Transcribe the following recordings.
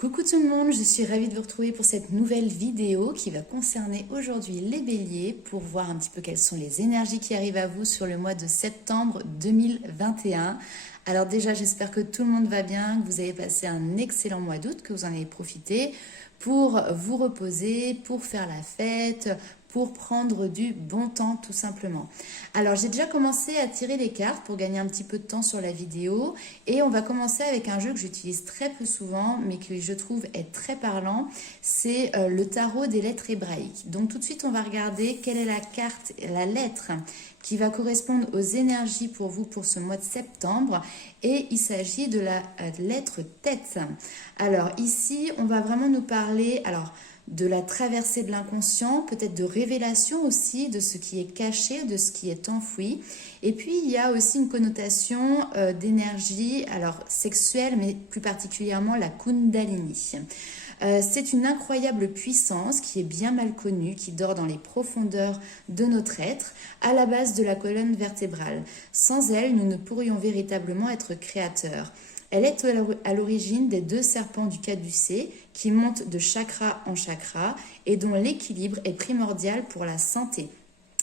Coucou tout le monde, je suis ravie de vous retrouver pour cette nouvelle vidéo qui va concerner aujourd'hui les béliers pour voir un petit peu quelles sont les énergies qui arrivent à vous sur le mois de septembre 2021. Alors déjà, j'espère que tout le monde va bien, que vous avez passé un excellent mois d'août, que vous en avez profité pour vous reposer, pour faire la fête, pour prendre du bon temps tout simplement. Alors j'ai déjà commencé à tirer les cartes pour gagner un petit peu de temps sur la vidéo et on va commencer avec un jeu que j'utilise très peu souvent mais que je trouve est très parlant, c'est le tarot des lettres hébraïques. Donc tout de suite on va regarder quelle est la carte, la lettre qui va correspondre aux énergies pour vous pour ce mois de septembre et il s'agit de la lettre tête. Alors ici on va vraiment nous parler de la traversée de l'inconscient, peut-être de révélation aussi de ce qui est caché, de ce qui est enfoui. Et puis il y a aussi une connotation d'énergie, alors sexuelle, mais plus particulièrement la Kundalini. C'est une incroyable puissance qui est bien mal connue, qui dort dans les profondeurs de notre être, à la base de la colonne vertébrale. Sans elle, nous ne pourrions véritablement être créateurs. Elle est à l'origine des deux serpents du caducée qui montent de chakra en chakra et dont l'équilibre est primordial pour la santé.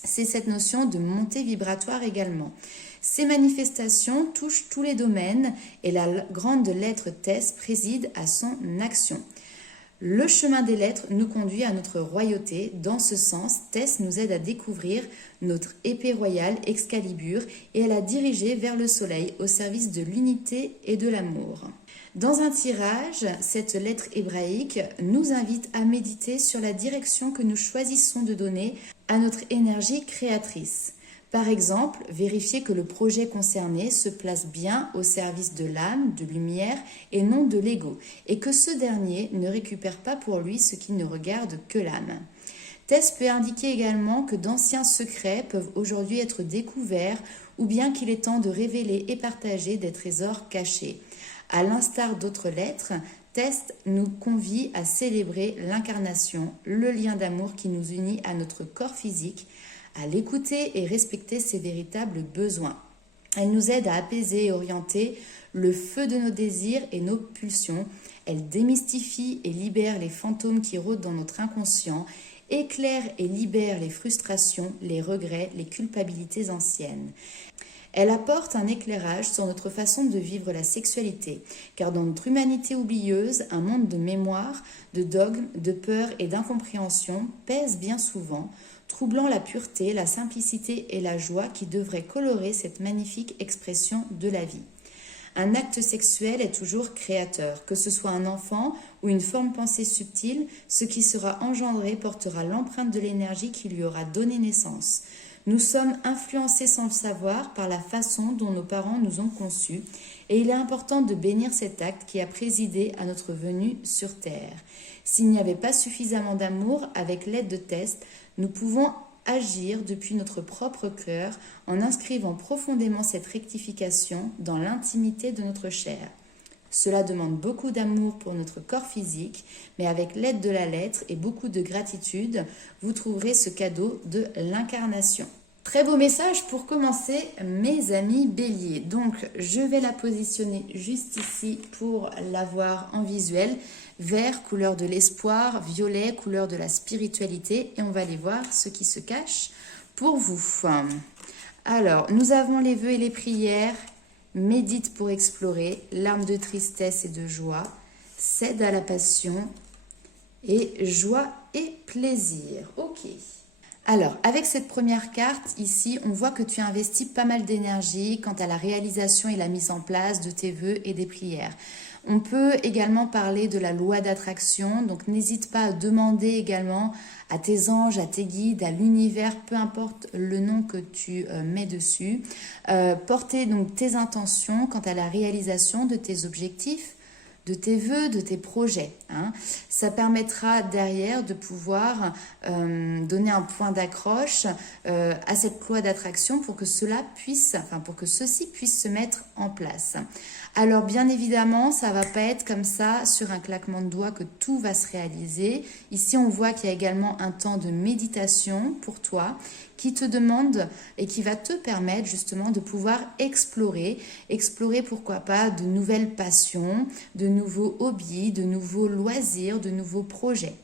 C'est cette notion de montée vibratoire également. Ces manifestations touchent tous les domaines et la grande lettre Tess préside à son action. Le chemin des lettres nous conduit à notre royauté. Dans ce sens, Tess nous aide à découvrir notre épée royale Excalibur et à la diriger vers le soleil au service de l'unité et de l'amour. Dans un tirage, cette lettre hébraïque nous invite à méditer sur la direction que nous choisissons de donner à notre énergie créatrice. Par exemple, vérifier que le projet concerné se place bien au service de l'âme, de lumière et non de l'ego, et que ce dernier ne récupère pas pour lui ce qui ne regarde que l'âme. Tess peut indiquer également que d'anciens secrets peuvent aujourd'hui être découverts ou bien qu'il est temps de révéler et partager des trésors cachés. À l'instar d'autres lettres, Tess nous convie à célébrer l'incarnation, le lien d'amour qui nous unit à notre corps physique, à l'écouter et respecter ses véritables besoins. Elle nous aide à apaiser et orienter le feu de nos désirs et nos pulsions. Elle démystifie et libère les fantômes qui rôdent dans notre inconscient, éclaire et libère les frustrations, les regrets, les culpabilités anciennes. Elle apporte un éclairage sur notre façon de vivre la sexualité, car dans notre humanité oublieuse, un monde de mémoire, de dogmes, de peur et d'incompréhension pèse bien souvent, troublant la pureté, la simplicité et la joie qui devraient colorer cette magnifique expression de la vie. Un acte sexuel est toujours créateur, que ce soit un enfant ou une forme pensée subtile, ce qui sera engendré portera l'empreinte de l'énergie qui lui aura donné naissance. Nous sommes influencés sans le savoir par la façon dont nos parents nous ont conçus et il est important de bénir cet acte qui a présidé à notre venue sur Terre. S'il n'y avait pas suffisamment d'amour, avec l'aide de Tess, nous pouvons agir depuis notre propre cœur en inscrivant profondément cette rectification dans l'intimité de notre chair. Cela demande beaucoup d'amour pour notre corps physique, mais avec l'aide de la lettre et beaucoup de gratitude, vous trouverez ce cadeau de l'incarnation. Très beau message pour commencer, mes amis béliers. Donc, je vais la positionner juste ici pour la voir en visuel. Vert, couleur de l'espoir, violet, couleur de la spiritualité. Et on va aller voir ce qui se cache pour vous. Alors, nous avons les vœux et les prières. Médite pour explorer, larmes de tristesse et de joie, cède à la passion et joie et plaisir. Ok. Alors, avec cette première carte, ici, on voit que tu investis pas mal d'énergie quant à la réalisation et la mise en place de tes vœux et des prières. On peut également parler de la loi d'attraction, donc n'hésite pas à demander également à tes anges, à tes guides, à l'univers, peu importe le nom que tu mets dessus. Porter donc tes intentions quant à la réalisation de tes objectifs, de tes vœux, de tes projets. Ça permettra derrière de pouvoir donner un point d'accroche à cette loi d'attraction pour que ceci puisse se mettre en place. Alors bien évidemment, ça va pas être comme ça sur un claquement de doigts que tout va se réaliser. Ici, on voit qu'il y a également un temps de méditation pour toi qui te demande et qui va te permettre justement de pouvoir explorer pourquoi pas de nouvelles passions, de nouveaux hobbies, de nouveaux loisirs, de nouveaux projets.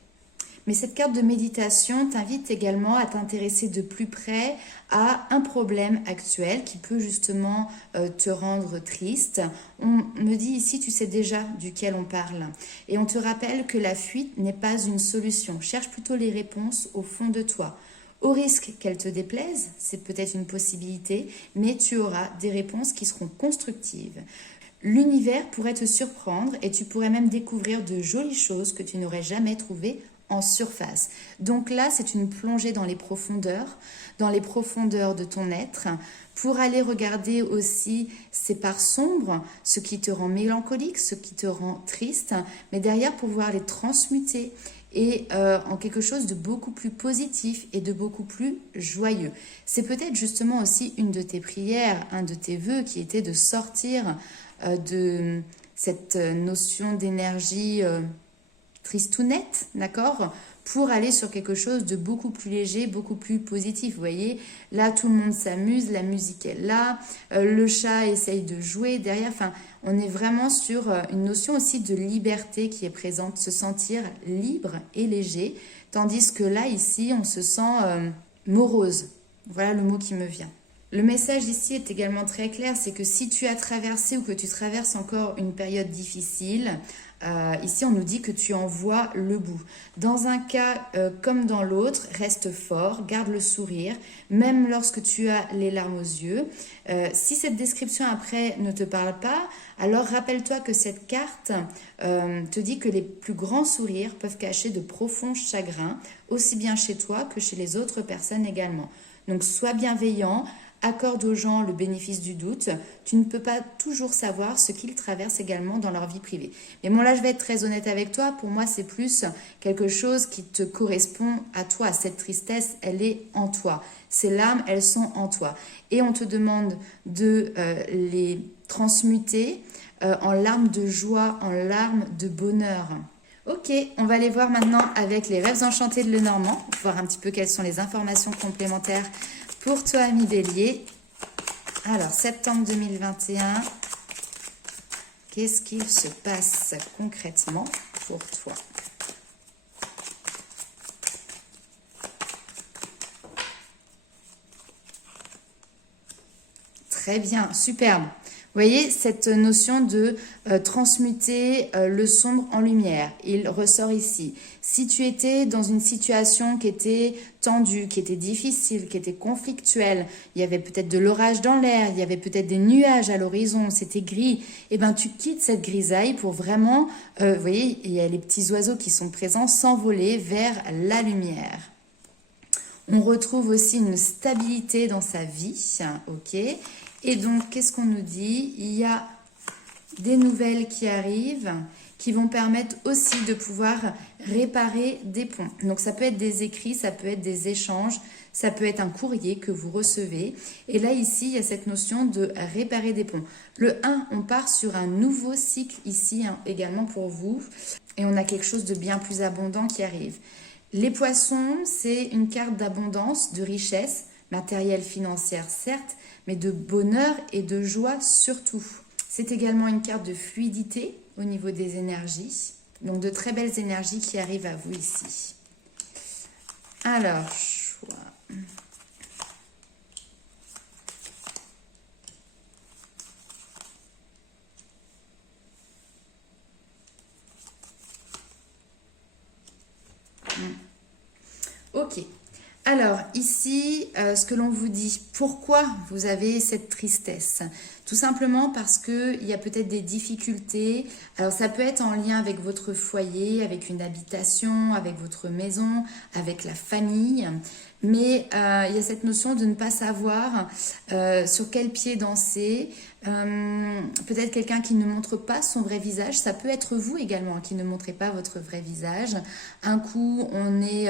Mais cette carte de méditation t'invite également à t'intéresser de plus près à un problème actuel qui peut justement te rendre triste. On me dit ici, tu sais déjà duquel on parle. Et on te rappelle que la fuite n'est pas une solution. Cherche plutôt les réponses au fond de toi. Au risque qu'elles te déplaisent, c'est peut-être une possibilité, mais tu auras des réponses qui seront constructives. L'univers pourrait te surprendre et tu pourrais même découvrir de jolies choses que tu n'aurais jamais trouvées en surface. Donc là, c'est une plongée dans les profondeurs de ton être, pour aller regarder aussi ces parts sombres, ce qui te rend mélancolique, ce qui te rend triste, mais derrière pouvoir les transmuter et en quelque chose de beaucoup plus positif et de beaucoup plus joyeux. C'est peut-être justement aussi une de tes prières, un de tes vœux qui était de sortir de cette notion d'énergie tristounette, d'accord, pour aller sur quelque chose de beaucoup plus léger, beaucoup plus positif. Vous voyez, là, tout le monde s'amuse, la musique est là, le chat essaye de jouer derrière. Enfin, on est vraiment sur une notion aussi de liberté qui est présente, se sentir libre et léger, tandis que là, ici, on se sent morose. Voilà le mot qui me vient. Le message ici est également très clair, c'est que si tu as traversé ou que tu traverses encore une période difficile, ici on nous dit que tu en vois le bout. Dans un cas comme dans l'autre, reste fort, garde le sourire, même lorsque tu as les larmes aux yeux. Si cette description après ne te parle pas, alors rappelle-toi que cette carte te dit que les plus grands sourires peuvent cacher de profonds chagrins, aussi bien chez toi que chez les autres personnes également. Donc sois bienveillant, accorde aux gens le bénéfice du doute. Tu ne peux pas toujours savoir ce qu'ils traversent également dans leur vie privée. Mais bon, là, je vais être très honnête avec toi. Pour moi, c'est plus quelque chose qui te correspond à toi. Cette tristesse, elle est en toi. Ces larmes, elles sont en toi. Et on te demande de les transmuter en larmes de joie, en larmes de bonheur. Ok, on va aller voir maintenant avec les rêves enchantés de Lenormand, pour voir un petit peu quelles sont les informations complémentaires pour toi, ami Bélier. Alors, septembre 2021, qu'est-ce qu'il se passe concrètement pour toi? Très bien, superbe. Vous voyez, cette notion de transmuter le sombre en lumière, il ressort ici. Si tu étais dans une situation qui était tendue, qui était difficile, qui était conflictuelle, il y avait peut-être de l'orage dans l'air, il y avait peut-être des nuages à l'horizon, c'était gris, et ben tu quittes cette grisaille pour vraiment, vous voyez, il y a les petits oiseaux qui sont présents, s'envoler vers la lumière. On retrouve aussi une stabilité dans sa vie, ok. Et donc, qu'est-ce qu'on nous dit? Il y a des nouvelles qui arrivent, qui vont permettre aussi de pouvoir réparer des ponts. Donc, ça peut être des écrits, ça peut être des échanges, ça peut être un courrier que vous recevez. Et là, ici, il y a cette notion de réparer des ponts. Le 1, on part sur un nouveau cycle ici, également pour vous. Et on a quelque chose de bien plus abondant qui arrive. Les poissons, c'est une carte d'abondance, de richesse, matérielle, financière, certes, mais de bonheur et de joie surtout. C'est également une carte de fluidité au niveau des énergies. Donc de très belles énergies qui arrivent à vous ici. Alors, choix. Ok. Alors, ici, ce que l'on vous dit, pourquoi vous avez cette tristesse? Tout simplement parce qu'il y a peut-être des difficultés. Alors, ça peut être en lien avec votre foyer, avec une habitation, avec votre maison, avec la famille. Mais il y a cette notion de ne pas savoir sur quel pied danser. Peut-être quelqu'un qui ne montre pas son vrai visage. Ça peut être vous également, hein, qui ne montrez pas votre vrai visage. Un coup, on est...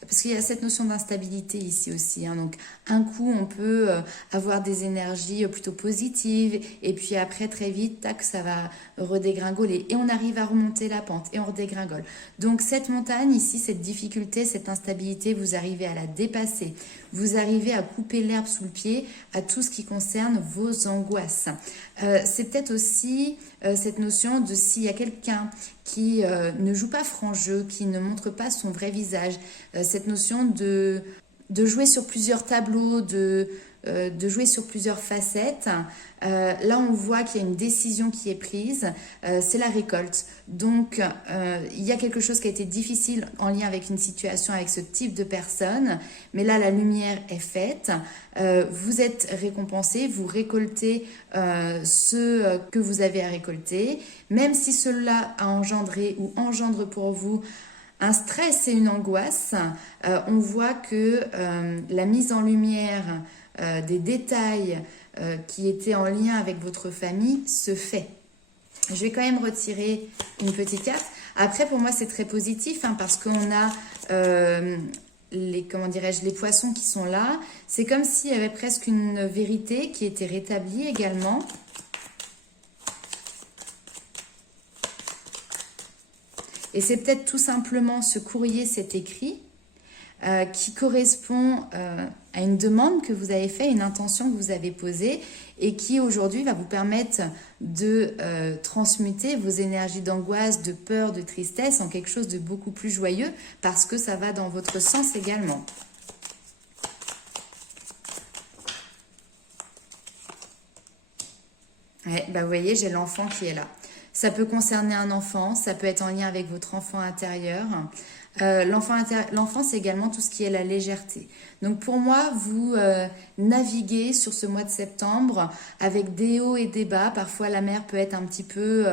parce qu'il y a cette notion d'instabilité ici aussi. Hein, donc, un coup, on peut avoir des énergies plutôt positives. Et puis après, très vite, tac, ça va redégringoler. Et on arrive à remonter la pente. Et on redégringole. Donc, cette montagne ici, cette difficulté, cette instabilité, vous arrivez à la dépasser. Vous arrivez à couper l'herbe sous le pied à tout ce qui concerne vos angoisses. C'est peut-être aussi cette notion de s'il y a quelqu'un qui ne joue pas franc jeu, qui ne montre pas son vrai visage, cette notion de jouer sur plusieurs tableaux, de jouer sur plusieurs facettes. Là, on voit qu'il y a une décision qui est prise, c'est la récolte. Donc, il y a quelque chose qui a été difficile en lien avec une situation, avec ce type de personne, mais là, la lumière est faite. Vous êtes récompensé, vous récoltez ce que vous avez à récolter, même si cela a engendré ou engendre pour vous un stress et une angoisse. On voit que la mise en lumière des détails qui étaient en lien avec votre famille se fait. Je vais quand même retirer une petite carte. Après, pour moi, c'est très positif hein, parce qu'on a comment dirais-je, les poissons qui sont là. C'est comme s'il y avait presque une vérité qui était rétablie également. Et c'est peut-être tout simplement ce courrier, cet écrit, qui correspond à une demande que vous avez faite, une intention que vous avez posée et qui aujourd'hui va vous permettre de transmuter vos énergies d'angoisse, de peur, de tristesse en quelque chose de beaucoup plus joyeux parce que ça va dans votre sens également. Ouais, bah vous voyez, j'ai l'enfant qui est là. Ça peut concerner un enfant, ça peut être en lien avec votre enfant intérieur. L'enfant, c'est également tout ce qui est la légèreté. Donc pour moi, vous naviguez sur ce mois de septembre avec des hauts et des bas. Parfois, la mer peut être un petit peu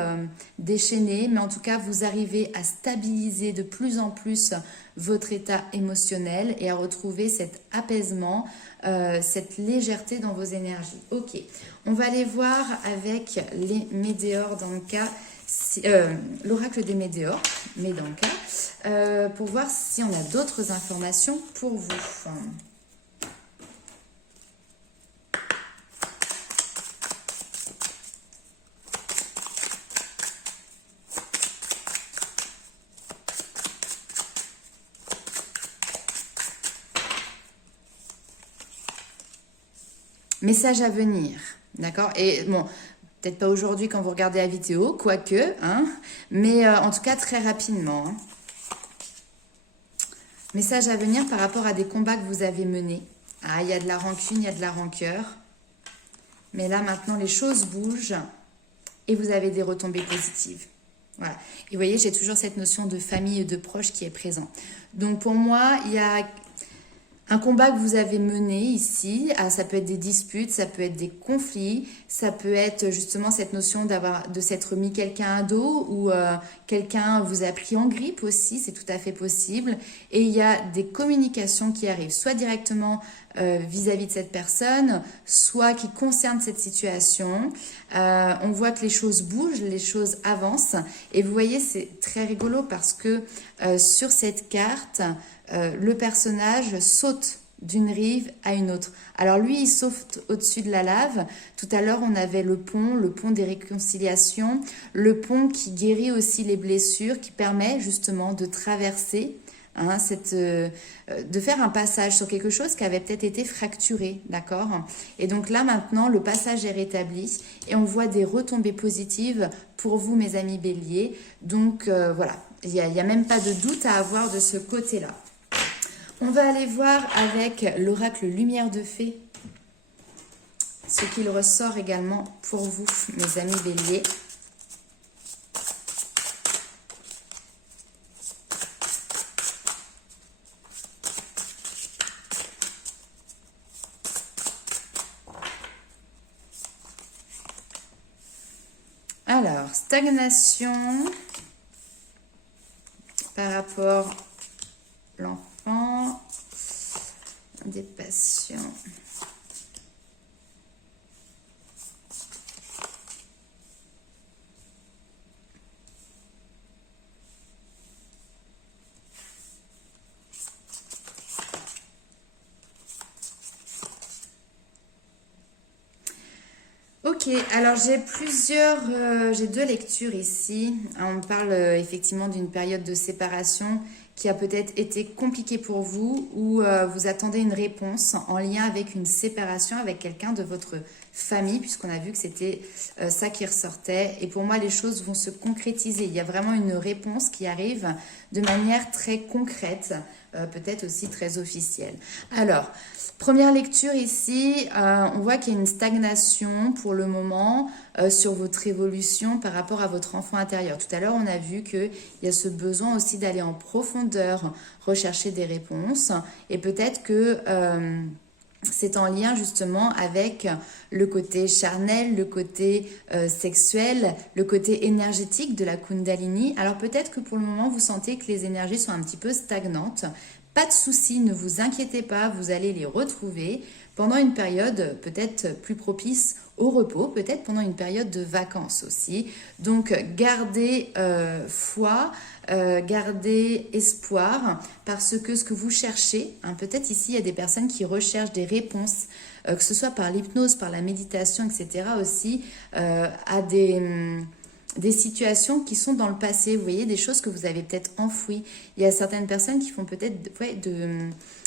déchaînée, mais en tout cas, vous arrivez à stabiliser de plus en plus votre état émotionnel et à retrouver cet apaisement, cette légèreté dans vos énergies. Ok, on va aller voir avec les météores dans le cas... l'oracle des météores, pour voir si on a d'autres informations pour vous. Message à venir, d'accord? Et bon, peut-être pas aujourd'hui quand vous regardez la vidéo, quoique, hein, mais en tout cas très rapidement. Hein. Message à venir par rapport à des combats que vous avez menés. Ah, il y a de la rancune, il y a de la rancœur. Mais là, maintenant, les choses bougent et vous avez des retombées positives. Voilà. Et vous voyez, j'ai toujours cette notion de famille et de proche qui est présent. Donc, pour moi, il y a un combat que vous avez mené ici. Ça peut être des disputes, ça peut être des conflits, ça peut être justement cette notion de s'être mis quelqu'un à dos ou quelqu'un vous a pris en grippe aussi, c'est tout à fait possible. Et il y a des communications qui arrivent, soit directement vis-à-vis de cette personne, soit qui concernent cette situation. On voit que les choses bougent, les choses avancent. Et vous voyez, c'est très rigolo parce que sur cette carte, le personnage saute d'une rive à une autre. Alors lui, il saute au-dessus de la lave. Tout à l'heure, on avait le pont des réconciliations, le pont qui guérit aussi les blessures, qui permet justement de traverser, hein, de faire un passage sur quelque chose qui avait peut-être été fracturé, d'accord? Et donc là, maintenant, le passage est rétabli et on voit des retombées positives pour vous, mes amis béliers. Donc voilà, il n'y a même pas de doute à avoir de ce côté-là. On va aller voir avec l'oracle Lumière de Fée ce qu'il ressort également pour vous, mes amis béliers. Alors, stagnation par rapport à l'enfant, des passions. Ok, alors j'ai deux lectures ici. On parle effectivement d'une période de séparation qui a peut-être été compliquée pour vous ou vous attendez une réponse en lien avec une séparation avec quelqu'un de votre famille, puisqu'on a vu que c'était ça qui ressortait. Et pour moi, les choses vont se concrétiser. Il y a vraiment une réponse qui arrive de manière très concrète, peut-être aussi très officielle. Alors, première lecture ici, on voit qu'il y a une stagnation pour le moment sur votre évolution par rapport à votre enfant intérieur. Tout à l'heure, on a vu qu'il y a ce besoin aussi d'aller en profondeur, rechercher des réponses. Et peut-être que c'est en lien justement avec le côté charnel, le côté sexuel, le côté énergétique de la Kundalini. Alors peut-être que pour le moment, vous sentez que les énergies sont un petit peu stagnantes. Pas de souci, ne vous inquiétez pas, vous allez les retrouver pendant une période peut-être plus propice au repos, peut-être pendant une période de vacances aussi. Donc gardez foi, gardez espoir, parce que ce que vous cherchez, hein, peut-être ici il y a des personnes qui recherchent des réponses, que ce soit par l'hypnose, par la méditation, etc. aussi, à des situations qui sont dans le passé, vous voyez, des choses que vous avez peut-être enfouies. Il y a certaines personnes qui font peut-être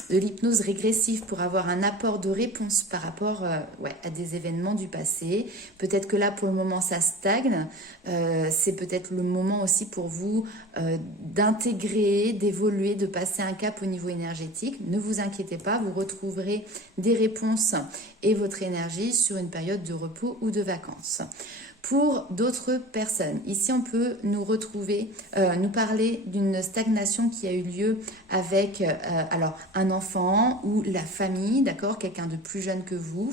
de l'hypnose régressive pour avoir un apport de réponse par rapport à des événements du passé. Peut-être que là, pour le moment, ça stagne. C'est peut-être le moment aussi pour vous d'intégrer, d'évoluer, de passer un cap au niveau énergétique. Ne vous inquiétez pas, vous retrouverez des réponses et votre énergie sur une période de repos ou de vacances. Pour d'autres personnes, ici on peut nous parler d'une stagnation qui a eu lieu avec alors un enfant ou la famille, d'accord, quelqu'un de plus jeune que vous,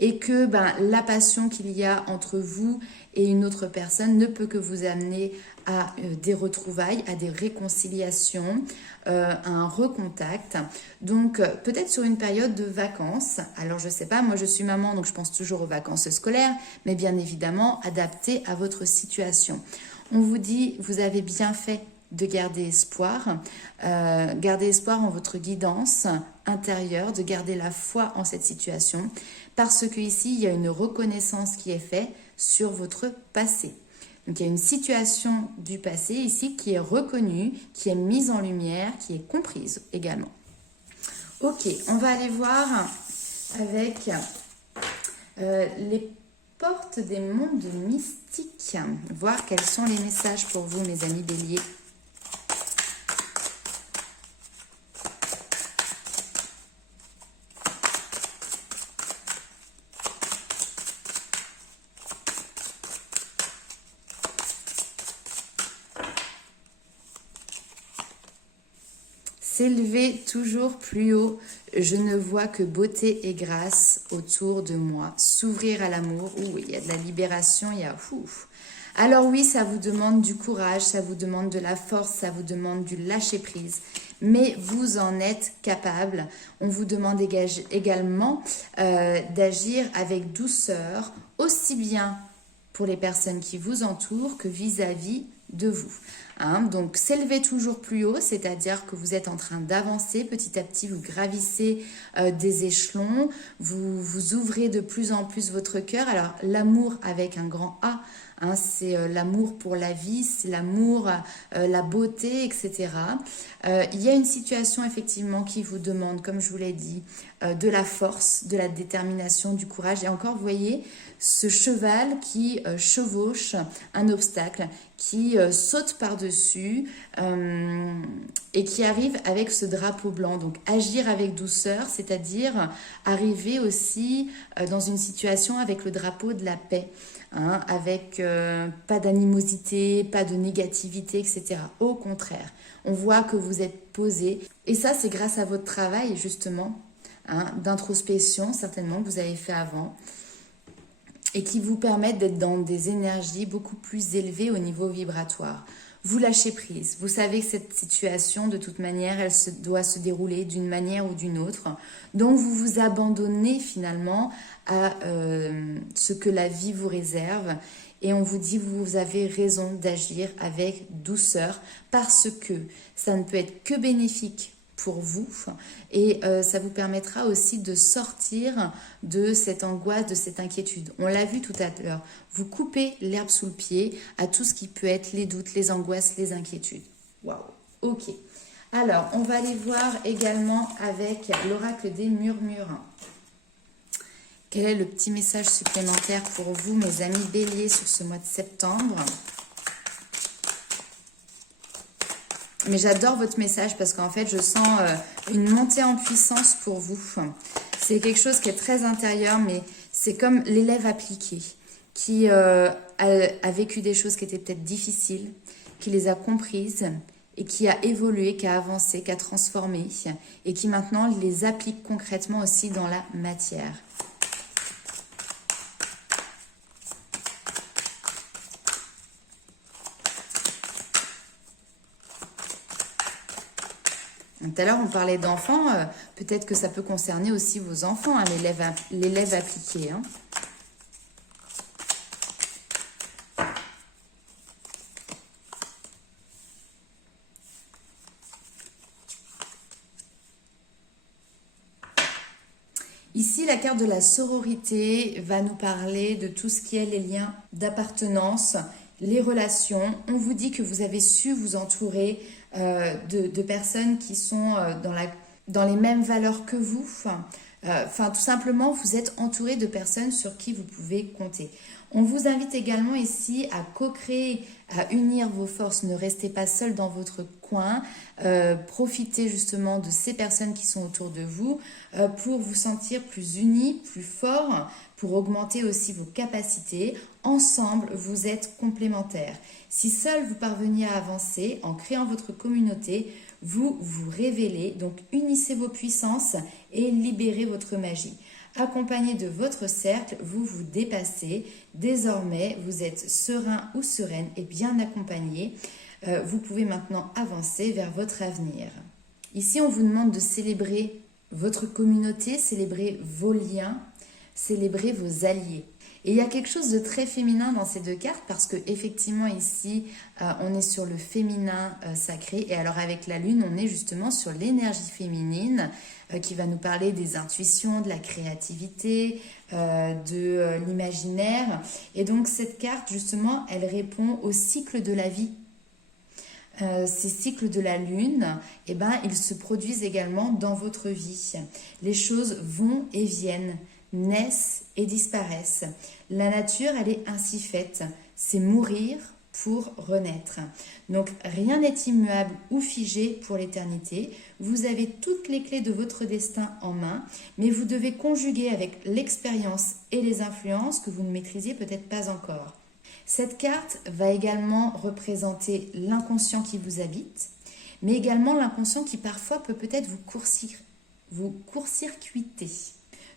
et que la passion qu'il y a entre vous et une autre personne ne peut que vous amener à des retrouvailles, à des réconciliations, à un recontact. Donc peut-être sur une période de vacances. Alors je sais pas, moi je suis maman, donc je pense toujours aux vacances scolaires, mais bien évidemment adaptées à votre situation. On vous dit, vous avez bien fait de garder espoir en votre guidance intérieure, de garder la foi en cette situation, parce que ici il y a une reconnaissance qui est faite sur votre passé. Donc il y a une situation du passé ici qui est reconnue, qui est mise en lumière, qui est comprise également. Ok, on va aller voir avec les portes des mondes mystiques, voir quels sont les messages pour vous, mes amis béliers. S'élever toujours plus haut, je ne vois que beauté et grâce autour de moi. S'ouvrir à l'amour, oui, il y a de la libération, il y a... Alors oui, ça vous demande du courage, ça vous demande de la force, ça vous demande du lâcher-prise, mais vous en êtes capable. On vous demande également d'agir avec douceur, aussi bien pour les personnes qui vous entourent que vis-à-vis de vous. Donc s'élever toujours plus haut, c'est-à-dire que vous êtes en train d'avancer petit à petit, vous gravissez des échelons, vous ouvrez de plus en plus votre cœur. Alors l'amour avec un grand A, c'est l'amour pour la vie, c'est l'amour, la beauté, etc. Il y a une situation effectivement qui vous demande, comme je vous l'ai dit, de la force, de la détermination, du courage. Et encore, vous voyez, ce cheval qui chevauche un obstacle, qui saute par-dessus et qui arrive avec ce drapeau blanc. Donc agir avec douceur, c'est-à-dire arriver aussi dans une situation avec le drapeau de la paix, avec pas d'animosité, pas de négativité, etc. Au contraire, on voit que vous êtes posé. Et ça, c'est grâce à votre travail, justement, d'introspection, certainement, que vous avez fait avant, et qui vous permettent d'être dans des énergies beaucoup plus élevées au niveau vibratoire. Vous lâchez prise. Vous savez que cette situation, de toute manière, doit se dérouler d'une manière ou d'une autre. Donc, vous vous abandonnez finalement à ce que la vie vous réserve. Et on vous dit, vous avez raison d'agir avec douceur parce que ça ne peut être que bénéfique pour vous et ça vous permettra aussi de sortir de cette angoisse, de cette inquiétude. On l'a vu tout à l'heure, vous coupez l'herbe sous le pied à tout ce qui peut être les doutes, les angoisses, les inquiétudes. Waouh, ok. Alors, on va aller voir également avec l'oracle des murmures. Quel est le petit message supplémentaire pour vous, mes amis béliers, sur ce mois de septembre ? Mais j'adore votre message parce qu'en fait, je sens une montée en puissance pour vous. C'est quelque chose qui est très intérieur, mais c'est comme l'élève appliqué qui a vécu des choses qui étaient peut-être difficiles, qui les a comprises et qui a évolué, qui a avancé, qui a transformé et qui maintenant les applique concrètement aussi dans la matière. Tout à l'heure, on parlait d'enfants, peut-être que ça peut concerner aussi vos enfants, hein, l'élève appliqué. Hein. Ici, la carte de la sororité va nous parler de tout ce qui est les liens d'appartenance, les relations. On vous dit que vous avez su vous entourer de personnes qui sont dans les mêmes valeurs que vous. Enfin, tout simplement, vous êtes entouré de personnes sur qui vous pouvez compter. On vous invite également ici à co-créer, à unir vos forces. Ne restez pas seul dans votre coin. Profitez justement de ces personnes qui sont autour de vous pour vous sentir plus unis, plus forts, pour augmenter aussi vos capacités. Ensemble, vous êtes complémentaires. Si seul vous parveniez à avancer en créant votre communauté, vous vous révélez. Donc, unissez vos puissances et libérez votre magie. Accompagné de votre cercle, vous vous dépassez. Désormais, vous êtes serein ou sereine et bien accompagné. Vous pouvez maintenant avancer vers votre avenir. Ici, on vous demande de célébrer votre communauté, célébrer vos liens, célébrer vos alliés. Et il y a quelque chose de très féminin dans ces deux cartes parce que effectivement ici, on est sur le féminin sacré. Et alors avec la lune, on est justement sur l'énergie féminine qui va nous parler des intuitions, de la créativité, de l'imaginaire. Et donc cette carte, justement, elle répond au cycle de la vie. Ces cycles de la lune, eh ben, ils se produisent également dans votre vie. Les choses vont et viennent, naissent et disparaissent. La nature, elle est ainsi faite. C'est mourir pour renaître. Donc, rien n'est immuable ou figé pour l'éternité. Vous avez toutes les clés de votre destin en main, mais vous devez conjuguer avec l'expérience et les influences que vous ne maîtrisiez peut-être pas encore. Cette carte va également représenter l'inconscient qui vous habite, mais également l'inconscient qui parfois peut peut-être vous court-circuiter.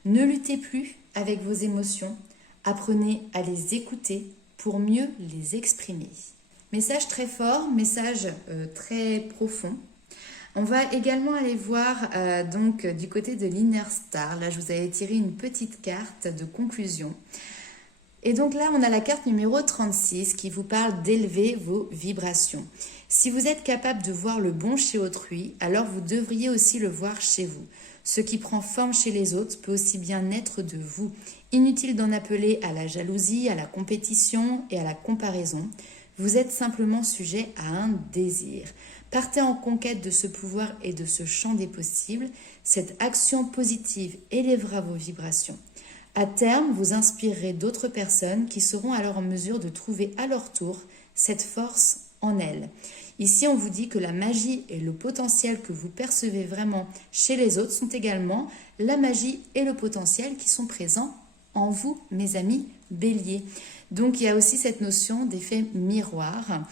Ne luttez plus avec vos émotions, apprenez à les écouter pour mieux les exprimer. Message très fort, message très profond. On va également aller voir donc du côté de l'Inner Star. Là, je vous avais tiré une petite carte de conclusion. Et donc là, on a la carte numéro 36 qui vous parle d'élever vos vibrations. Si vous êtes capable de voir le bon chez autrui, alors vous devriez aussi le voir chez vous. Ce qui prend forme chez les autres peut aussi bien naître de vous. Inutile d'en appeler à la jalousie, à la compétition et à la comparaison. Vous êtes simplement sujet à un désir. Partez en conquête de ce pouvoir et de ce champ des possibles. Cette action positive élèvera vos vibrations. À terme, vous inspirerez d'autres personnes qui seront alors en mesure de trouver à leur tour cette force en elles. Ici, on vous dit que la magie et le potentiel que vous percevez vraiment chez les autres sont également la magie et le potentiel qui sont présents en vous, mes amis béliers. Donc, il y a aussi cette notion d'effet miroir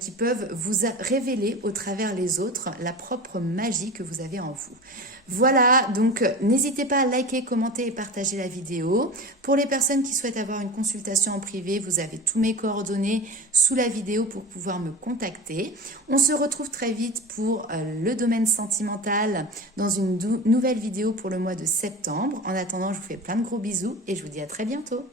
qui peuvent vous révéler au travers les autres la propre magie que vous avez en vous. Voilà, donc n'hésitez pas à liker, commenter et partager la vidéo. Pour les personnes qui souhaitent avoir une consultation en privé, vous avez tous mes coordonnées sous la vidéo pour pouvoir me contacter. On se retrouve très vite pour le domaine sentimental dans une nouvelle vidéo pour le mois de septembre. En attendant, je vous fais plein de gros bisous et je vous dis à très bientôt.